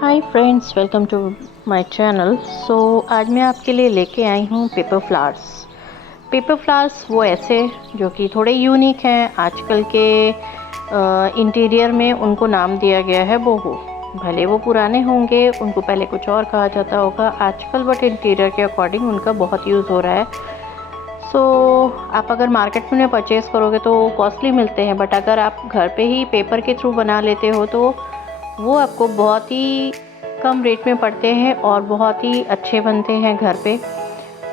Hi friends, welcome to my channel. आज मैं आपके लिए लेके आई हूँ पेपर फ्लावर्स। पेपर फ्लावर्स वो ऐसे जो कि थोड़े यूनिक हैं। आजकल के इंटीरियर में उनको नाम दिया गया है बोहो। भले वो पुराने होंगे, उनको पहले कुछ और कहा जाता होगा आजकल, बट इंटीरियर के अकॉर्डिंग उनका बहुत यूज़ हो रहा है। सो आप अगर मार्केट में उन्हें परचेज़ करोगे तो कॉस्टली मिलते हैं, बट अगर आप घर पे ही पेपर के थ्रू बना लेते हो तो वो आपको बहुत ही कम रेट में पड़ते हैं और बहुत ही अच्छे बनते हैं घर पे,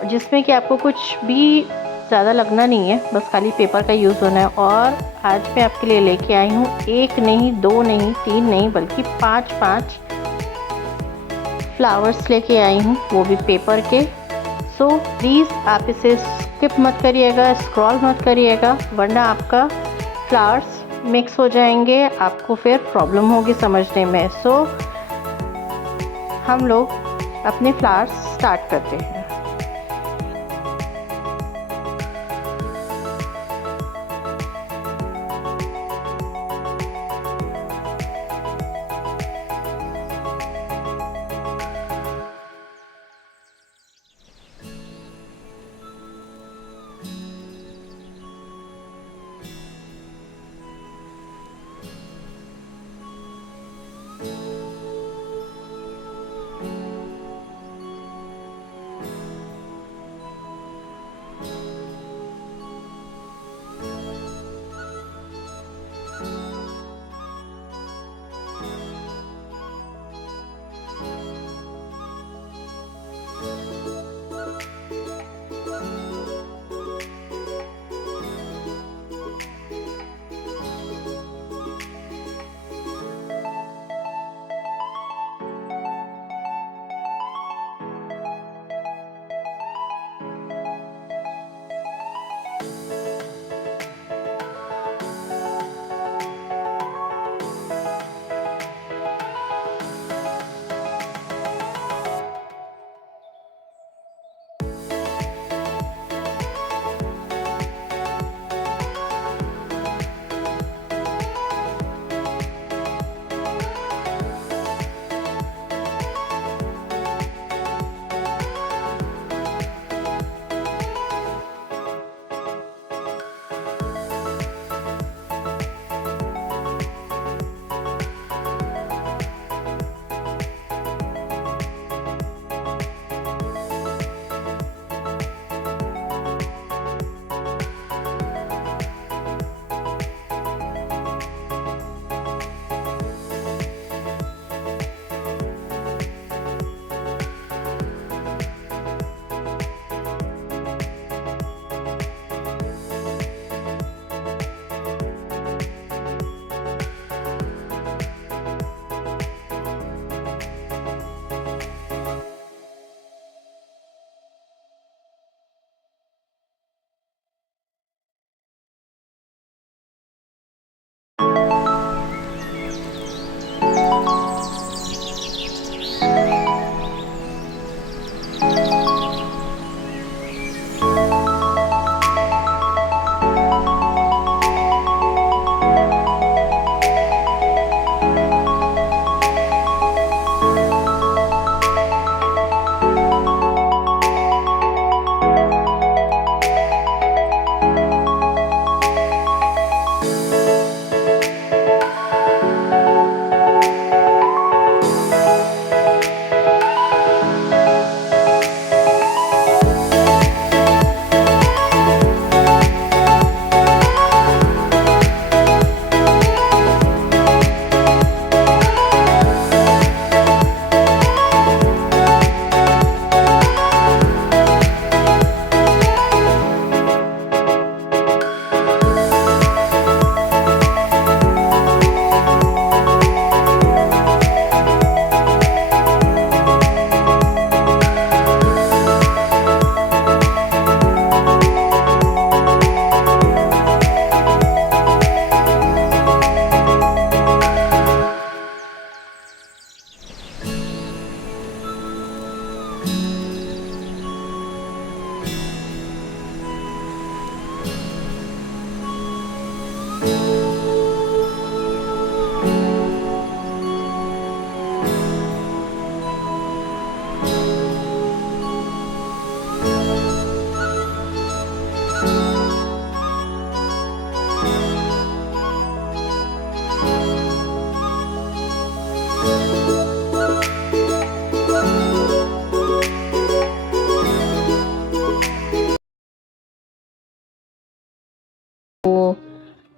जिसमें कि आपको कुछ भी ज़्यादा लगना नहीं है, बस खाली पेपर का यूज़ होना है। और आज मैं आपके लिए लेके आई हूँ एक नहीं, दो नहीं, तीन नहीं, बल्कि पाँच पाँच फ्लावर्स लेके आई हूँ, वो भी पेपर के। सो प्लीज़ आप इसे स्किप मत करिएगा, स्क्रॉल मत करिएगा, वरना आपका फ्लावर्स मिक्स हो जाएंगे, आपको फिर प्रॉब्लम होगी समझने में। हम लोग अपने फ्लावर्स स्टार्ट करते हैं।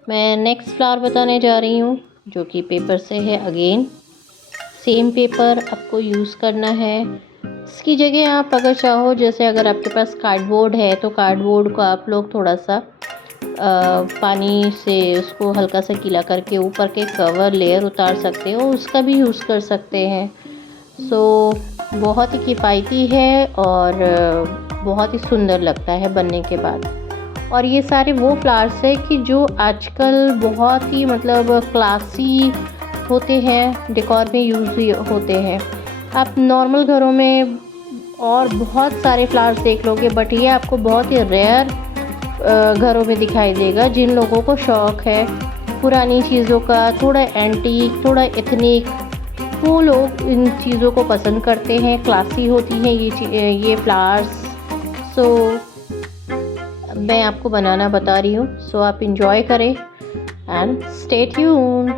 मैं नेक्स्ट फ्लावर बताने जा रही हूँ जो कि पेपर से है। अगेन सेम पेपर आपको यूज़ करना है। इसकी जगह आप अगर चाहो, जैसे अगर आपके पास कार्डबोर्ड है तो कार्डबोर्ड को आप लोग थोड़ा सा पानी से उसको हल्का सा गीला करके ऊपर के कवर लेयर उतार सकते हो, उसका भी यूज़ कर सकते हैं। सो बहुत ही किफ़ायती है और बहुत ही सुंदर लगता है बनने के बाद। और ये सारे वो फ्लावर्स है कि जो आजकल बहुत ही मतलब क्लासी होते हैं, डेकोर में यूज़ होते हैं। आप नॉर्मल घरों में और बहुत सारे फ्लावर्स देख लोगे, बट ये आपको बहुत ही रेयर घरों में दिखाई देगा। जिन लोगों को शौक़ है पुरानी चीज़ों का, थोड़ा एंटीक, थोड़ा एथनिक, वो लोग इन चीज़ों को पसंद करते हैं। क्लासी होती हैं ये फ्लावर्स। सो मैं आपको बनाना बता रही हूँ, सो आप इंजॉय करें एंड स्टे ट्यून।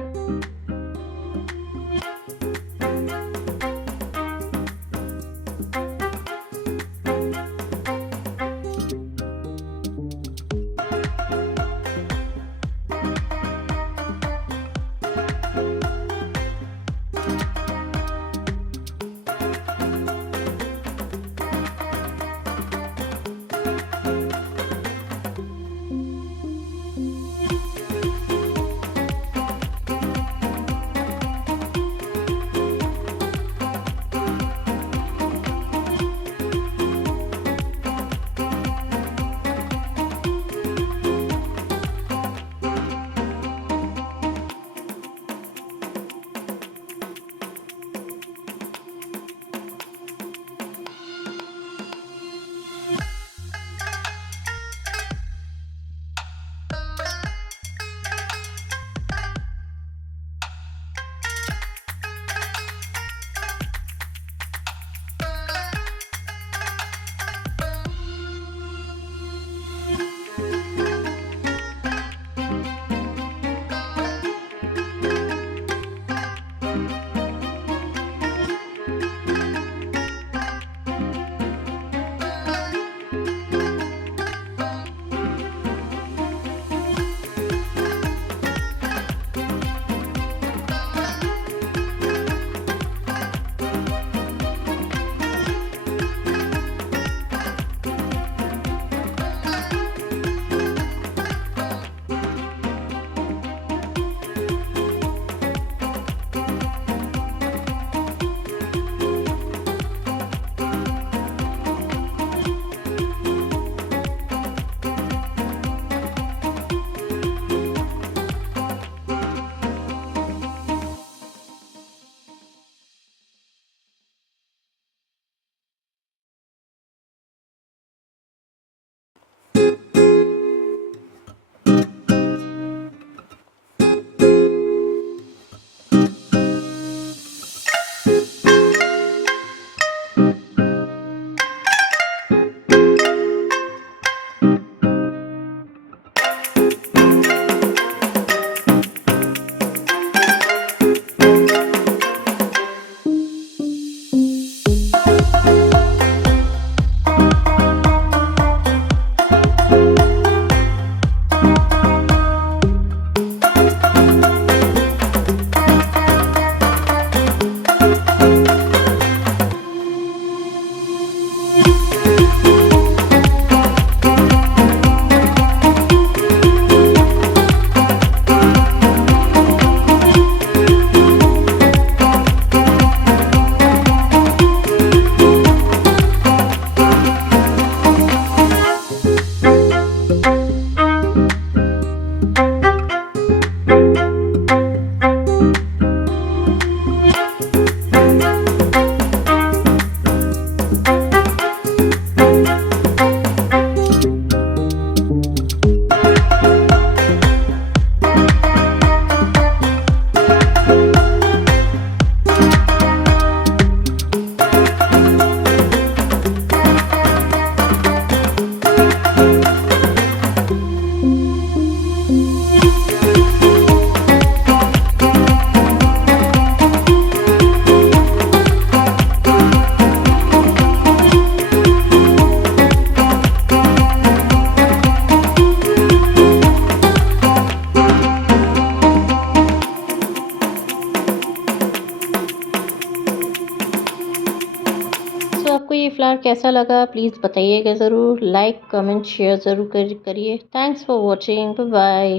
फ्लावर कैसा लगा प्लीज़ बताइएगा ज़रूर। लाइक कमेंट शेयर ज़रूर करिए। Thanks for watching, bye bye. Hi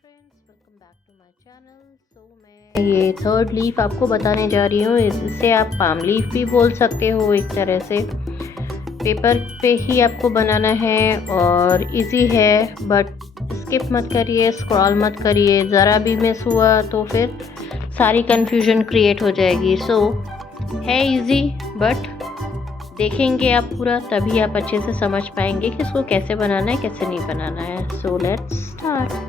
friends, welcome back to my channel. मैं ये थर्ड लीफ आपको बताने जा रही हूँ। इसे आप पाम लीफ भी बोल सकते हो एक तरह से। पेपर पे ही आपको बनाना है और इजी है, बट स्किप मत करिए, स्क्रॉल मत करिए। ज़रा भी मिस हुआ तो फिर सारी कन्फ्यूजन क्रिएट हो जाएगी। सो है इजी, बट देखेंगे आप पूरा, तभी आप अच्छे से समझ पाएंगे कि इसको कैसे बनाना है, कैसे नहीं बनाना है। So let's start.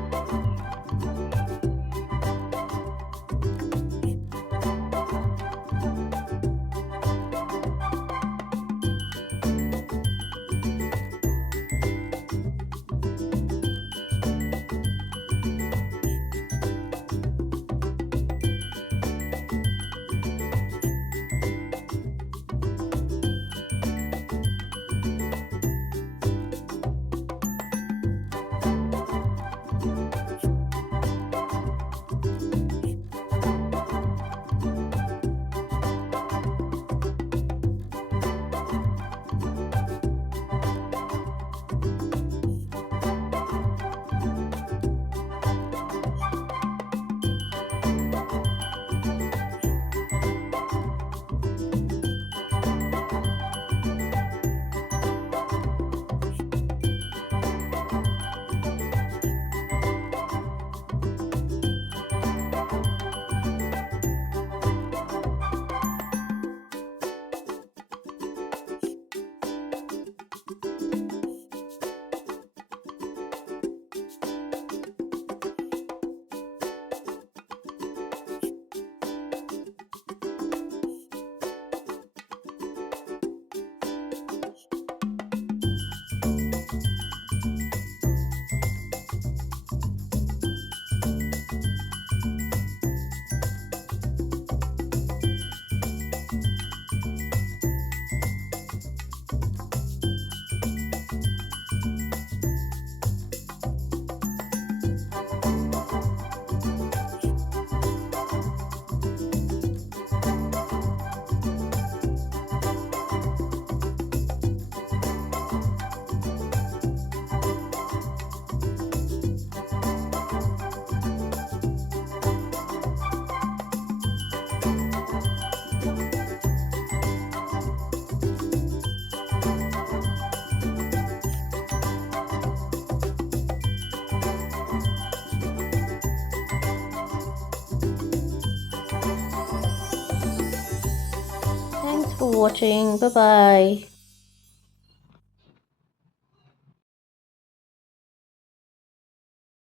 Thanks for watching. Bye bye.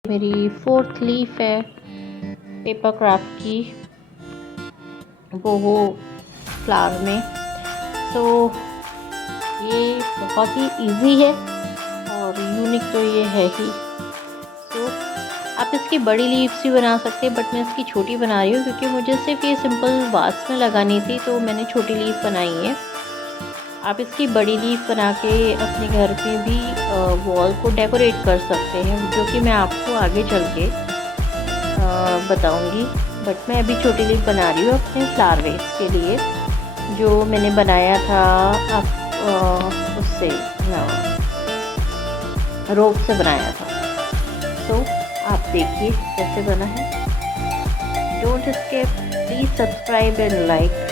मेरी फोर्थ लीफ है पेपर क्राफ्ट की, वो फ्लावर में। तो ये बहुत ही इजी है और यूनिक तो ये है ही। तो आप इसकी बड़ी लीव्स भी बना सकते हैं, बट मैं इसकी छोटी बना रही हूँ क्योंकि मुझे सिर्फ ये सिंपल वास में लगानी थी, तो मैंने छोटी लीफ बनाई है। आप इसकी बड़ी लीफ बना के अपने घर पे भी वॉल को डेकोरेट कर सकते हैं, जो कि मैं आपको आगे चल के बताऊंगी। बट मैं अभी छोटी लीफ बना रही हूँ अपने फ्लावर वेस के लिए, जो मैंने बनाया था उससे रोप से बनाया था। तो आप देखिए कैसे बना है। Don't skip, please subscribe and like.